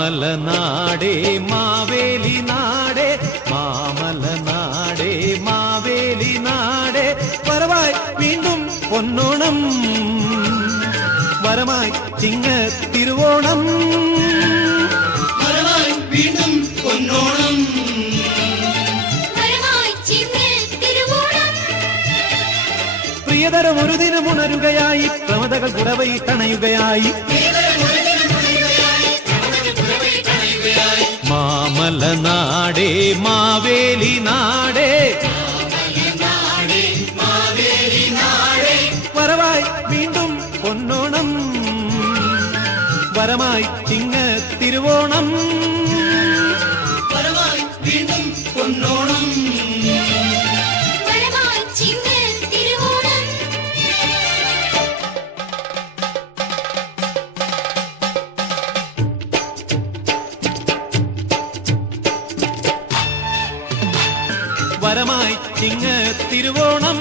മാമലനാടേ മാവേലി നാടേ, മാമലനാടേ മാവേലി നാടേ, വരവായി വീണ്ടും പൊന്നോണം, വരമായി ചിങ്ങ തിരുവോണം, വരമായി വീണ്ടും പൊന്നോണം, പ്രിയതരം ഒരു ദിനമുണരുകയായി, പ്രമദകൾ കുടവൈ തണയുകയായി, മാമലനാടേ മാവേലി നാടേ, വരവായി വീണ്ടും പൊന്നോണം, വരമായി ചിങ്ങ തിരുവോണം, വരമായി വീണ്ടും പൊന്നോണം, വരമായി ചിങ്ങ തിരുവോണം.